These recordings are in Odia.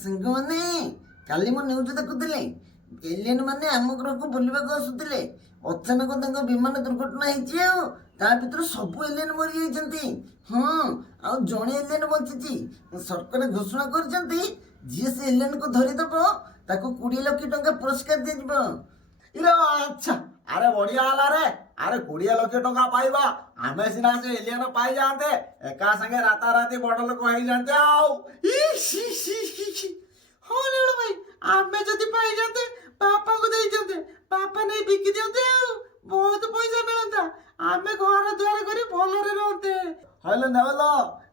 ସାଙ୍ଗମାନେ କାଲି ମୁଁ ନ୍ୟୁଜ୍ ଦେଖୁଥିଲି ଏଲିଏନ୍ ମାନେ ଆମ ଗ୍ରହକୁ ବୁଲିବାକୁ ଆସୁଥିଲେ। ଅଚାନକ ତାଙ୍କ ବିମାନ ଦୁର୍ଘଟଣା ହେଇଛି ଆଉ ତା ଭିତରୁ ସବୁ ଏଲିଏନ୍ ମରିଯାଇଛନ୍ତି। ହଁ, ଆଉ ଜଣେ ଏଲିଏନ୍ ବଞ୍ଚିଛି। ସରକାର ଘୋଷଣା କରିଛନ୍ତି ଯିଏ ସେ ଏଲିଏନ୍କୁ ଧରିଦବ ତାକୁ 20 ଲକ୍ଷ ଟଙ୍କା ପୁରସ୍କାର ଦିଆଯିବ। ଇରେ ଆଚ୍ଛା, ଆରେ ବଢିଆ ହେଲା ରେ। ଆରେ 20 ଲକ୍ଷ ଟଙ୍କା ପାଇବା, ଆମେ ସିନା ସେ ଏଲିୟନ ପାଇଯାଆନ୍ତେ ଏକା ସାଙ୍ଗେ ରାତାରାତି ବଡ ଲୋକ ହେଇଯାଆନ୍ତେ ଆଉ। ହଁ ରେଳ ଭାଇ, ଆମେ ଯଦି ପାଇଯାନ୍ତେ ବାପାଙ୍କୁ ଦେଇଦିଅନ୍ତେ, ବାପା ନେଇ ବିକି ଦିଅନ୍ତେ ଆଉ ବହୁତ ପଇସା ମିଳନ୍ତା। ଆମେ ଘର ଦ୍ୱାର କରି ଭଲରେ ରହନ୍ତେ। ହଇଲେ ନେବଲ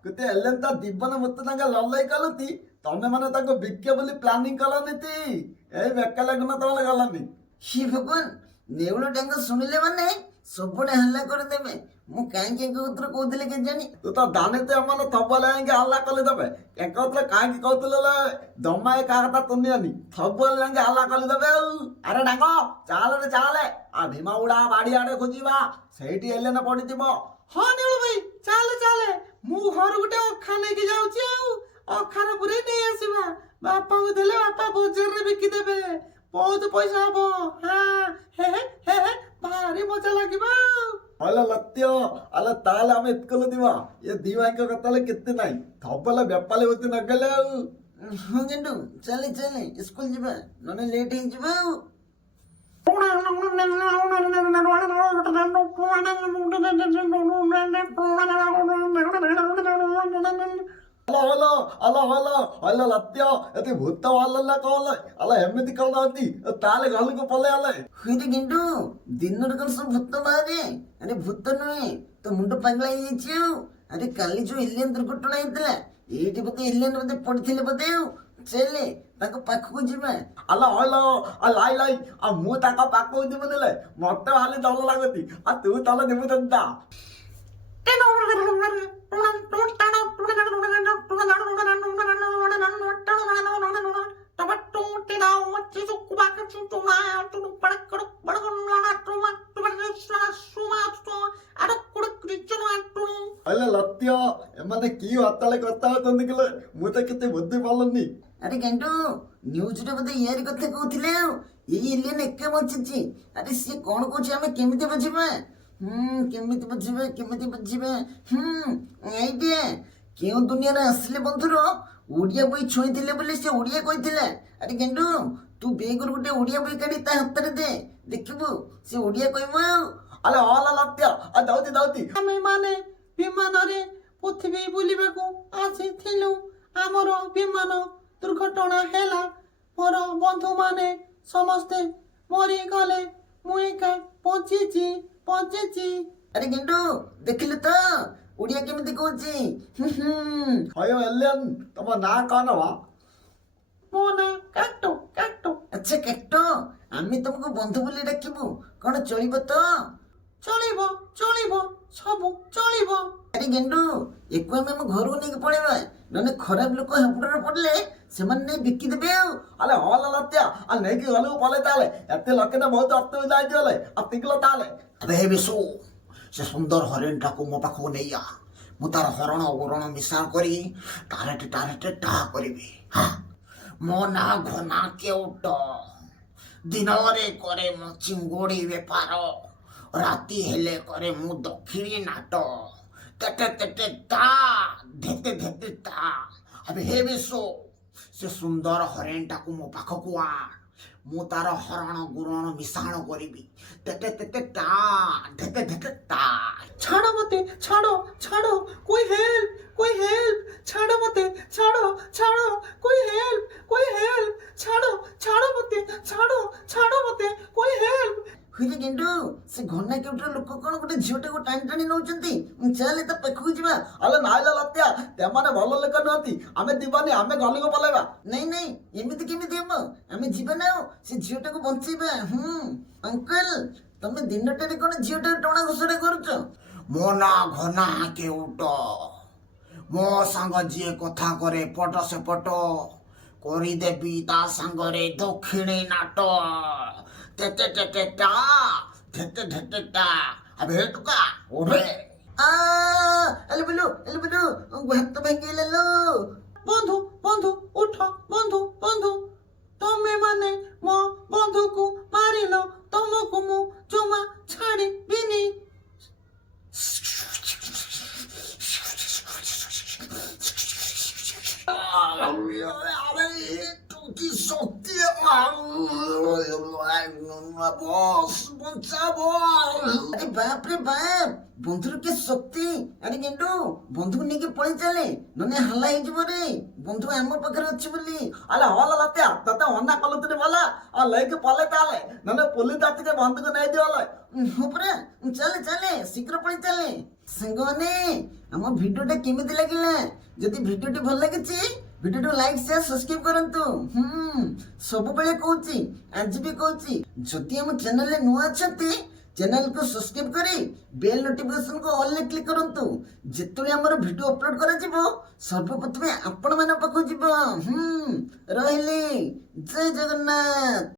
କେତେ ଏଲିୟନ ତା ଜୀବନ ମତେ ତାଙ୍କ ଲଲେଇ କଲତି, ତମେ ମାନେ ତାଙ୍କୁ ବିକେ ବୋଲି ପ୍ଲାନିଂ କଲନିତି। ଏଇ ବେକା ଲାଗୁନ ତମେ ଗଲନି। ହି ଭଗବାନ, ନେଉଳ ଡାଙ୍ଗ ଶୁଣିଲେ ମାନେ ସବୁଆଡେ ହାଲ୍ଲା କରିଦେବେ। ମୁଁ କାହିଁକି ଏକତ୍ର କହୁଥିଲି କେଜାଣି। ତୁ ତ ଜାଣିତେ ମାନେ ସବୁବେଳେ ଯାଇକି ହଲ୍ଲା କଲି ଦେବେ। ଏକତ୍ର କାହିଁକି କହୁଥିଲେ ଜମା ଏ କାହା କଥା ତୁନିଅନି, ସବୁବେଳେ ଯାଇକି ହଲ୍ଲା କଲି ଦେବେ ଆଉ। ଆରେ ଡାଙ୍ଗ ଚାଲେ ରେ ଚାଲେ, ଆ ଭୀମା ଉଡା ବାଡି ଆଡେ ଖୋଜିବା, ସେଇଠି ଏଲିୟନ ପଡିଥିବ। ହଁ ନେଉଳ ଭାଇ, ଚାଲେ ଚାଲେ, ମୁଁ ଘରୁ ଗୋଟେ ଅଖା ନେଇକି ଯାଉଛି ଆଉ ଅଖାର ପୁରେଇ ନେଇ ଆସିବା। ବାପାଙ୍କୁ ଦେଲେ ବାପା ବଜାରରେ ବିକିଦେବେ, ବହୁତ ପଇସା ହବ। ହଁ, ହେ ହେ ହେ, ଭାରି ମଜା ଲାଗିବ ଆଉ। ହଇଲେ ଲତ୍ୟ, ଆଲେ ତାହେଲେ ଆମେ ଏତ୍କଲ ଦିବା। ଏ ଦି ଭାଇଙ୍କ କଥା କେତେ ନାହିଁ, ସବୁବେଳେ ବେପାଲି ବତି ନଗଲେ ଆଉ। ହଁ କିନ୍ତୁ ଚାଲେ ଚାଲେ ସ୍କୁଲ ଯିବା, ନହେଲେ ଲେଟ୍ ହେଇଯିବ ଆଉ। Hello hello hello hello hello ଲତ୍ୟ, ଏତେ ଭୂତ ବାହାରିଲା କହଲେ, ଆଲେ ଏମିତି କହୁନାହାନ୍ତି ତାହେଲେ ଘରକୁ ପଳେଇ ଆଲେ। ହୁଇରେ କିନ୍ତୁ ଦିନରେ କଣ ସବୁ ଭୂତ ବାହାରେ? ଆରେ ଭୂତ ନୁହେଁ, ତ ମୁଣ୍ଡ ପାଗଳା ହେଇଯାଇଛି ଆଉ। ଆରେ କାଲି ଯୋଉ ଏଲିଏନ୍ ଦୁର୍ଘଟଣା ହେଇଥିଲା, ଏଇଠି ବୋଧେ ଏଲିଏନ୍ ବୋଧେ ପଡିଥିଲେ ବୋଧେ ଆଉ। ଚାଲେ ତାଙ୍କ ପାଖକୁ ଯିବା। ଆଲ ହଲୋ ଲାଇ ଲାଇ, ଆଉ ମୁଁ ତାଙ୍କ ପାଖକୁ ଯିବି ଦେଲେ ମତେ ଭାରି ଡର ଲାଗୁଛି, ଆଉ ତୁ ତାହେଲେ ଯିବୁ ଦେନ୍ତା। ହଇଲେ ଲତ୍ୟ, ଏମାନେ କି ହତାଳେ କଥା ହଉଛନ୍ତି କିଲେ, ମୁଁ ତ କେତେ ବୁଝି ପାରିଲନି। ଆରେ କିନ୍ତୁ ନ୍ୟୁଜରେ ବୋଧେ ଇଆରି କଥା କହୁଥିଲେ ଆଉ। ଏଇ ଏଲିଏନ୍ ଏକା ବଞ୍ଚିଛି। ଆରେ ସିଏ କଣ କହୁଛି ଆମେ କେମିତି ବୁଝିବା? କେମିତି ବୁଝିବା କେମିତି ବୁଝିବା? ଆଇଡିଆ। କେଉଁ ଦୁନିଆରେ ଆସିଲେ ବନ୍ଧୁର ଓଡ଼ିଆ ବହି ଛୁଇଁଥିଲେ ବୋଲି ସେ ଓଡ଼ିଆ କହିଥିଲା। ଆରେ ଗେଣ୍ଡୁ, ତୁ ବେଗରୁ ଗୋଟେ ଓଡ଼ିଆ ବହି କାଢି ତା ହାତରେ ଦେ, ଦେଖିବୁ ସେ ଓଡ଼ିଆ କହିବ ଆଉ। ଆଲେ ହଲ ଲତ୍ୟ, ଆଉ ଦଉଛି ଦଉଛି। ଆମେ ମାନେ ବିମାନରେ ପୃଥିବୀ ବୁଲିବାକୁ ଆସିଥିଲୁ। ଆମର ବିମାନ ଦୁର୍ଘଟଣା ହେଲା, ମୋର ବନ୍ଧୁମାନେ ସମସ୍ତେ ମରିଗଲେ, ମୁଁ ଏକା ବଞ୍ଚିଛି ବଞ୍ଚିଛି। ଆରେ ଗେଣ୍ଡୁ ଦେଖିଲୁ ତ ଓଡ଼ିଆ କେମିତି କହୁଛି? ହୟ ଏଲିୟନ, ତମ ନାଁ କଣ ବା? ମୋ ନାଁ କାଟୁ କାଟୁ। ଆଚ୍ଛା କାଟ, ଆମେ ତମକୁ ବନ୍ଧୁ ବୋଲି ଡାକିବୁ, କଣ ଚଳିବ ତ? ଚଳିବ ଚଳିବ, ସବୁ ଚଳିବ। ଆରେ ଗେଣ୍ଡୁ, ଏକୁ ଆମେ ଆମ ଘରକୁ ନେଇକି ପଳେଇବା, ନହେଲେ ଖରାପ ଲୋକ ହାବୁଡରେ ପଡିଲେ ସେମାନେ ନେଇ ବିକିଦେବେ ଆଉ। ଆଲେ ହଲ ଲତ୍ୟ, ଆଉ ନେଇକି ଘରକୁ ପଳେଇ ତାହେଲେ, ଏତେ ଲକ୍ଷେ ବହୁତ ଅସୁବିଧା ହେଇଛି ହେଲେ ଆଉ ତିକିଲ ତାହେଲେ। ଆବେ ହେ ବିଶୁ, ସେ ସୁନ୍ଦର ହରିଣଟାକୁ ମୋ ପାଖକୁ ନେଇଆ। ମୁଁ ତାର ହରଣ ଗୁରଣ ମିଶାଣ କରି ଟାରେଟେ ଟାରେଟେ ଟା କରିବି। ମୋ ନାଁ ଘନା କେଉଟ। ଦିନରେ କରେ ମୁଁ ଚିଙ୍ଗୁଡ଼ି ବେପାର, ରାତି ହେଲେ କରେ ମୁଁ ଦକ୍ଷିଣୀ ନାଟ। ତେଟେ ତେଟେ ତା, ଧେତେ ଧେତେ ତା। ଆବେ ହେ ବିଶୁ, ସେ ସୁନ୍ଦର ହରିଣଟାକୁ ମୋ ପାଖକୁ ଆ। ମୁଁ ତାର ହରଣ ଗୁରଣ ମିଶାଣ କରିବି। ତେଟେ ତେତେ ତା, ଧେତେ ଧେତେ ତା। ଛାଡ଼ ମତେ, ଛାଡ଼ ଛାଡ଼, କୋଇ ହେଲ୍ପ କୋଇ ହେଲ୍ପ, ଛାଡ଼ ମତେ, ଛାଡ଼ ଛାଡ଼, କୋଇ ହେଲ୍ପ ଛାଡ଼ ଛାଡ଼ ମତେ, ଛାଡ଼ ଛାଡ଼ ମତେ, କୋଇ ହେଲ୍ପ। ହୁଇରେ ଗେଣ୍ଡୁ, ସେ ଘନା କେଉଟର ଲୋକ କଣ ଗୋଟେ ଝିଅଟାକୁ ଟାଣି ଟାଣି ନଉଛନ୍ତି। ଚାଲେ ତା ପାଖକୁ ଯିବା। ଆଲେ ନାଇଲ ଲତ୍ୟା, ସେମାନେ ଭଲ ଲୋକ ନୁହନ୍ତି, ଆମେ ଯିବାନି, ଆମେ ଘରକୁ ପଳେଇବା। ନାଇଁ ନାଇଁ, ଏମିତି କେମିତି ହବ? ଆମେ ଯିବା ନା ଆଉ, ସେ ଝିଅଟାକୁ ବଞ୍ଚେଇବା। ଅଙ୍କଲ, ତମେ ଦିନଟାରେ କଣ ଝିଅଟାକୁ ଟଣା ଘୋଷଣା କରୁଛ? ମୋ ନାଁ ଘନା କେଉଟ। ମୋ ସାଙ୍ଗ ଯିଏ କଥା କରେ ପଟ ସେପଟ, କରିଦେବି ତା ସାଙ୍ଗରେ ଦକ୍ଷିଣୀ ନାଟ। ତେତେ ତେତେ ଟା, ଧେତେ ଧେତେ ଟା। ଆବେ ହେ ଟୁକା ଉଠେ। ଆଲେ ବିଲୁ, ହାତ ଭାଙ୍ଗିଗଲା ଲୋ। ବନ୍ଧୁ ବନ୍ଧୁ, ଉଠ ବନ୍ଧୁ, আরে একটু কি সত্যি বস বঞ্চাবো। আরে বাপ রে বাপ, বন্ধুর কি শক্তি। আরে গেন্ডু, বন্ধুକୁ ନେଇକି ପଳେଇ ଚାଲେ, ନହେଲେ ହାଲା ହେଇଯିବ ରେ। ବନ୍ଧୁ ଆମ ପାଖରେ ଅଛି ବୋଲି। ಅಲ್ಲ ಹೋಲ ಲತ್ಯ ತತ್ತೆ ಹೊನ್ನ ಕಲ್ಲುತ್ತೀನಿ ಬಲ ಆ ಲೈಕ್ ಪಲ್ಲೆ ತಾಳೆ ನನ್ನ ಪುಲ್ಲಿ ತತ್ತಿಗೆ ಬಂದಕ್ಕೆ ನೈದಿವಲ್ಲ ହଁ ପରା, ଚାଲେ ଚାଲେ, ଶୀଘ୍ର ପଳେଇ ଚାଲେ। ସାଙ୍ଗମାନେ, ଆମ ଭିଡିଓଟା କେମିତି ଲାଗିଲା? ଯଦି ଭିଡିଓଟି ଭଲ ଲାଗିଛି, ଭିଡିଓକୁ ଲାଇକ୍ ସେୟାର ସବସ୍କ୍ରାଇବ କରନ୍ତୁ। ସବୁବେଳେ କହୁଛି, ଆଜି ବି କହୁଛି, ଯଦି ଆମ ଚ୍ୟାନେଲରେ ନୂଆ ଅଛନ୍ତି, ଚ୍ୟାନେଲକୁ ସବସ୍କ୍ରାଇବ କରି ବେଲ୍ ନୋଟିଫିକେସନକୁ ଅଲରେ କ୍ଲିକ୍ କରନ୍ତୁ। ଯେତେବେଳେ ଆମର ଭିଡିଓ ଅପଲୋଡ କରାଯିବ, ସର୍ବପ୍ରଥମେ ଆପଣମାନଙ୍କ ପାଖକୁ ଯିବ। ରହିଲି, ଜୟ ଜଗନ୍ନାଥ।